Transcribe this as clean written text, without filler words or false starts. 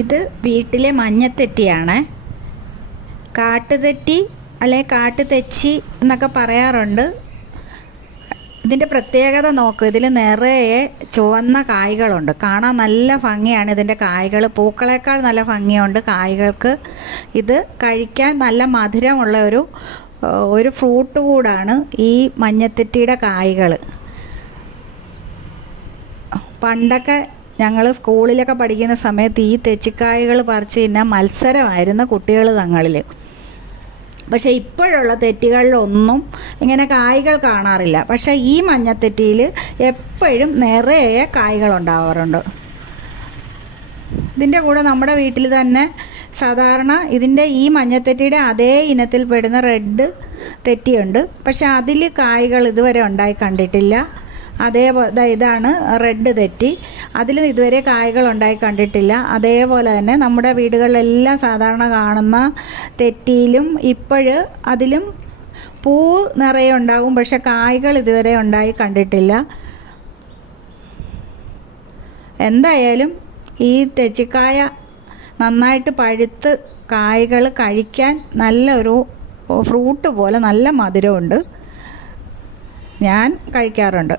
ഇത് വീട്ടിലെ മഞ്ഞത്തെറ്റിയാണ്. കാട്ടുതെറ്റി അല്ലെ കാട്ടുതെച്ചി എന്നൊക്കെ പറയാറുണ്ട്. ഇതിൻ്റെ പ്രത്യേകത നോക്ക്, ഇതിൽ നിറയെ ചുവന്ന കായ്കളുണ്ട്. കാണാൻ നല്ല ഭംഗിയാണ് ഇതിൻ്റെ കായ്കൾ. പൂക്കളേക്കാൾ നല്ല ഭംഗിയുണ്ട് കായ്കൾക്ക്. ഇത് കഴിക്കാൻ നല്ല മധുരമുള്ള ഒരു ഫ്രൂട്ട് കൂടാണ് ഈ മഞ്ഞത്തെറ്റിയുടെ കായ്കൾ. പണ്ടൊക്കെ ഞങ്ങൾ സ്കൂളിലൊക്കെ പഠിക്കുന്ന സമയത്ത് ഈ തെച്ചിക്കായ്കൾ പറിച്ച് തിന്നാൻ മത്സരമായിരുന്നു കുട്ടികൾ തങ്ങളിൽ. പക്ഷേ ഇപ്പോഴുള്ള തെറ്റികളിലൊന്നും ഇങ്ങനെ കായ്കൾ കാണാറില്ല. പക്ഷേ ഈ മഞ്ഞത്തെറ്റിയിൽ എപ്പോഴും നിറയെ കായ്കളുണ്ടാവാറുണ്ട്. ഇതിൻ്റെ കൂടെ നമ്മുടെ വീട്ടിൽ തന്നെ സാധാരണ ഇതിൻ്റെ ഈ മഞ്ഞത്തെറ്റിയുടെ അതേ ഇനത്തിൽപ്പെടുന്ന റെഡ് തെറ്റിയുണ്ട്. പക്ഷേ അതിൽ കായ്കൾ ഇതുവരെ ഉണ്ടായി കണ്ടിട്ടില്ല. അതേപോലെ ഇതാണ് റെഡ് തെറ്റി, അതിൽ ഇതുവരെ കായ്കൾ ഉണ്ടായി കണ്ടിട്ടില്ല. അതേപോലെ തന്നെ നമ്മുടെ വീടുകളിലെല്ലാം സാധാരണ കാണുന്ന തെറ്റിയിലും അതിലും പൂ നിറയെ ഉണ്ടാകും, പക്ഷെ കായ്കൾ ഇതുവരെ ഉണ്ടായി കണ്ടിട്ടില്ല. എന്തായാലും ഈ തെച്ചിക്കായ നന്നായിട്ട് പഴുത്ത് കായ്കൾ കഴിക്കാൻ നല്ലൊരു ഫ്രൂട്ട് പോലെ നല്ല മധുരമുണ്ട്. ഞാൻ കഴിക്കാറുണ്ട്.